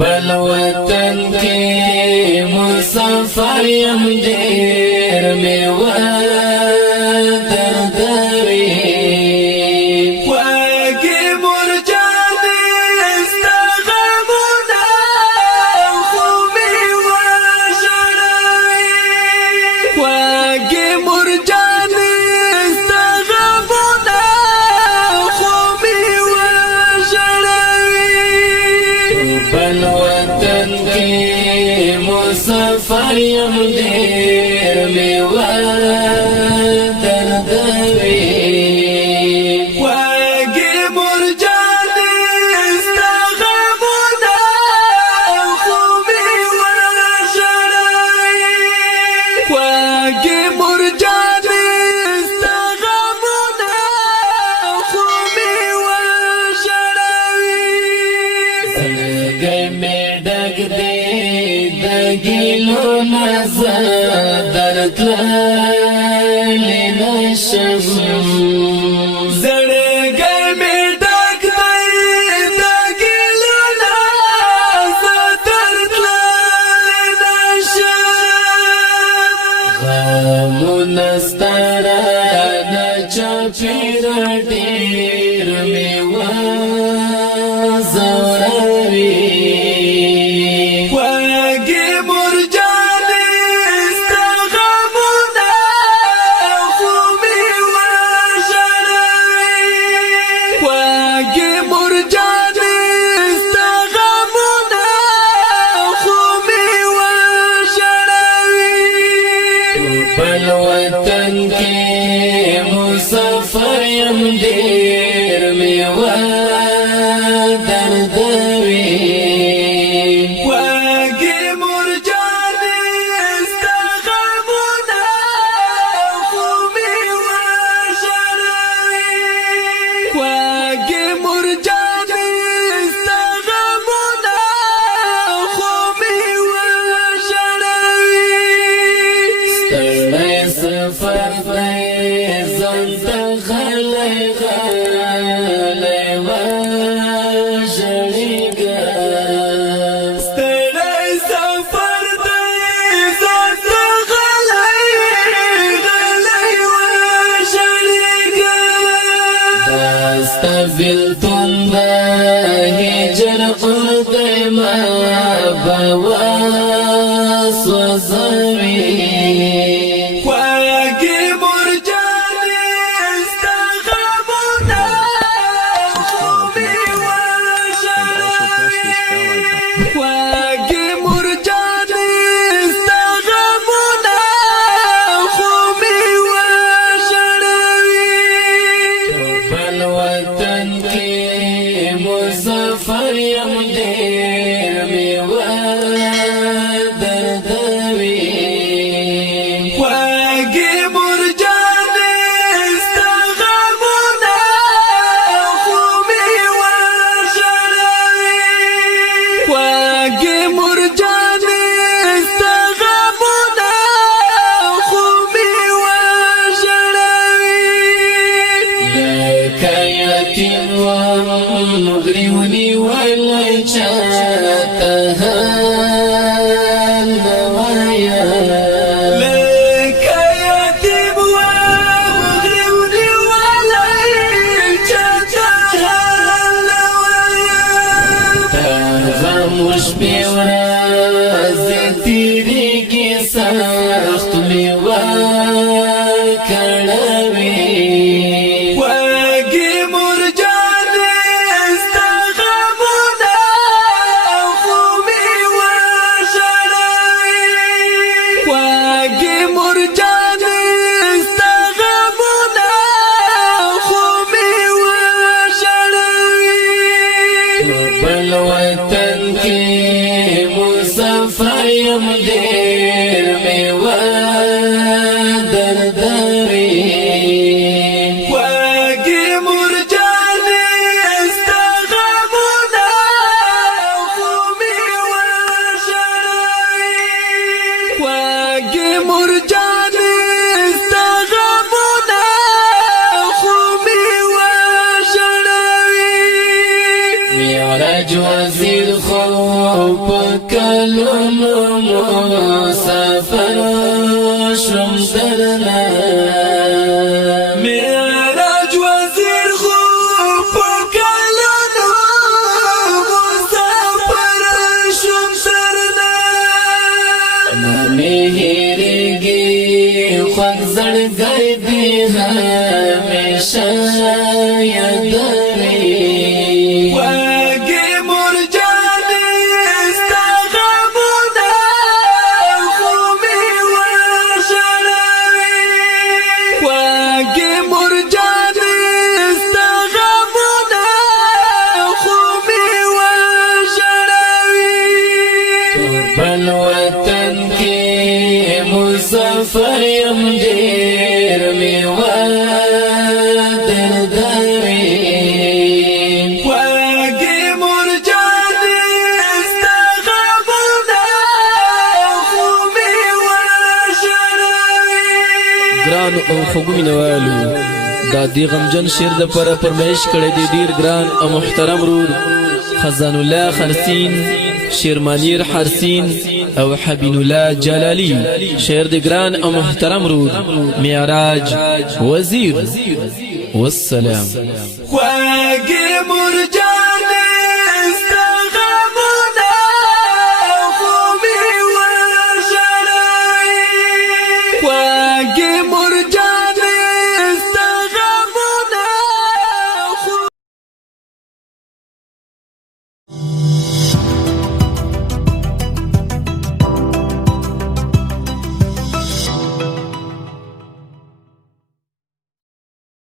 بل وطن کې مسافر یم ډېر مې دردوي خوږې مرجانې ستا غمونه خو مې وژړوي خوږې مرجانې ستا غمونه خو مې وژړوي بل وطن کې مسافر یم ډېر مې دردوي خوږې مرجانې ستا غمونه خو مې وژړوي خوږې مرجانې ستا غمونه خو مې وژړوي زړګی مې ډک دی د ګیلو نه زه درتللی نشم زړګی مې ډک دی د ګیلو نه زه درتللی نشم غمونه ستا رانه چاپېره ډېر مې وځوروي خوږې مرجانې ستا غمونه خو مې وژړوي خوږې مرجانې ستا غمونه خو مې وژړوي بل وطن کې مسافر یم ډېر مې دردوي خوږې مرجانې ستا غمونه خو مې وژړوي خوږې مرجانې ستا غمونه خو مې وژړوي ستړی سفر دی ځان ته غلی غلی وژړېږم ستړی سفر دی ځان ته غلی غلی وژړېږم دا ستا بېلتون د هجر اور دی ما به وسوځوي خوږې مرجانې ستا غمونه خو مې وژړوي خوږې مرجانې ستا غمونه خو مې وژړوي بل وطن کې مسافر یم ډېر مې دردوي خوږې مرجانې ستا غمونه خو مې وژړوي خوږې مرجانې ستا غمونه خو مې وژړوي لکه یتیم وم غریونی ولی چاته حال نه وایم لکه یتیم وم غریونی ولی چاته حال نه وایم تا خاموش شپې ورځې تېرېږي سخت مې وکړوي خوږې مرجانې ستا غمونه خو مې وژړوي خوږې مرجانې ستا غمونه خو مې وژړوي بل وطن کې مسافر یم ډېر مې دردوي خوږې مرجانې ستا غمونه خو مې وژړوي خوږې مرجانې ستا غمونه خو مې وژړوي معراج وزیر خو پکلونو مسافر شم درنا معراج وزیر خو پکلونو مسافر شم درنا نمی هیرگی خوک زڑگئی دی ہمیشہ یادوی واگی مرجانی استغامونا خومی وشنوی واگی مرجانی استغامونا خومی وشنوی بل وطن کی مسافر یم دیر می وادردوی واگی مرجانی استغامونا خومی وشنوی ګران او خوږو مینوالو دا دی غمجن شعر د پر پرمیش کړی دی ډیر ګران او محترم رور خزان الله خرسین شیرمانیر حرسین او حبین الله جلالی شعر دی ګران او محترم رور معراج وزیر والسلام واگی مرجانی